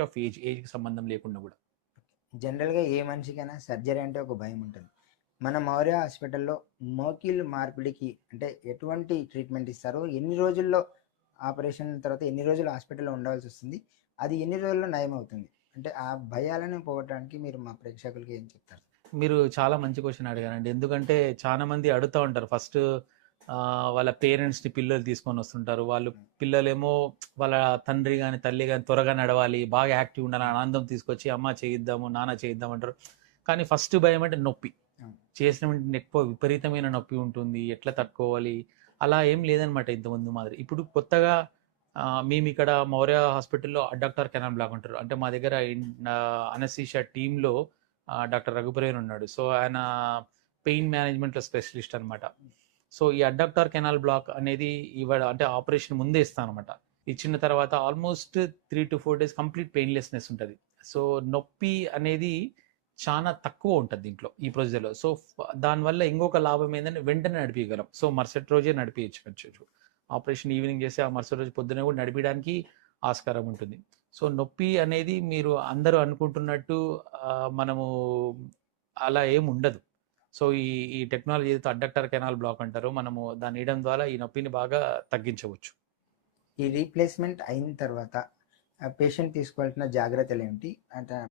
Of ఏజ్కి సంబంధం లేకుండా కూడా. జనరల్‌గా ఏ మనిషికైనా సర్జరీ అంటే ఒక భయం ఉంటుంది. మన మౌర్య హాస్పిటల్‌లో మోకాలు మార్పిడికి అంటే ఎటువంటి ట్రీట్మెంట్ ఇస్తారు? ఎన్ని రోజుల్లో ఆపరేషన్ తర్వాత ఎన్ని రోజులు హాస్పిటల్‌లో ఉండవలసొస్తుంది? అది ఎన్ని రోజుల్లో నయమవుతుంది? అంటే ఆ భయాలను పోగొట్టడానికి మీరు మా ప్రేక్షకులకి ఏం చెప్తారు? మీరు చాలా మంచి క్వశ్చన్ అడిగారండి. ఎందుకంటే చాలా మంది అడుగుతా ఉంటారు. ఫస్ట్ వాళ్ళ పేరెంట్స్‌ని పిల్లలు తీసుకొని వస్తుంటారు. వాళ్ళు పిల్లలేమో వాళ్ళ తండ్రి గాని, తల్లి గాని త్వరగా నడవాలి, బాగా యాక్టివ్ ఉండాలి, ఆనందం తీసుకొచ్చి అమ్మ చేయిద్దాము, నాన్న చేయిద్దాం అంటారు. కానీ ఫస్ట్ భయం అంటే నొప్పి. అవును. చేసిన వెంటనే ఎక్కువ విపరీతమైన నొప్పి ఉంటుంది. ఎట్లా తట్టుకోవాలి? అలా ఏం లేదనమాట ఇంతకుముందు మాదిరి. ఇప్పుడు కొత్తగా మేమిక్కడ మౌర్య హాస్పిటల్‌లో అడ్డక్టర్ కెనాల్ బ్లాక్ అంటారు. అంటే మా దగ్గర అనస్థీషియా టీమ్‌లో డాక్టర్ రఘుబరేన్ ఉన్నాడు. సో, ఆయన పెయిన్ మేనేజ్మెంట్‌లో స్పెషలిస్ట్ అనమాట. సో, ఈ అడ్డక్టర్ కెనాల్ బ్లాక్ అనేది అంటే ఆపరేషన్ ముందే ఇస్తానమాట. ఇచ్చిన తర్వాత ఆల్మోస్ట్ 3-4 డేస్ కంప్లీట్ పెయిన్‌లెస్‌నెస్ ఉంటది. సో, నొప్పి అనేది చానా తక్కువ ఉంటది దీంట్లో ఈ ప్రొసీజర్‌లో. సో, దానివల్ల ఇంకొక లాభం ఏందంటే వెంటనే నడిపియగలం. సో, మరుసటి రోజే నడిపియచ్చు. ఆపరేషన్ ఈవినింగ్ చేసి ఆ మరుసటి రోజు పొద్దున్నే కూడా నడిపియడానికి ఆస్కారం ఉంటుంది. సో, నొప్పి అనేది మీరు అందరూ అనుకుంటున్నట్టు మనము అలా ఏముండదు. సో, ఈ టెక్నాలజీ ఏదైతే అడ్డక్టర్ కెనాల్ బ్లాక్ అంటారో మనము దాన్ని ఎయడం ద్వారా ఈ నొప్పిని బాగా తగ్గించవచ్చు. ఈ రీప్లేస్‌మెంట్ అయిన తర్వాత పేషెంట్ తీసుకోవాల్సిన జాగ్రత్తలేంటి? అంటే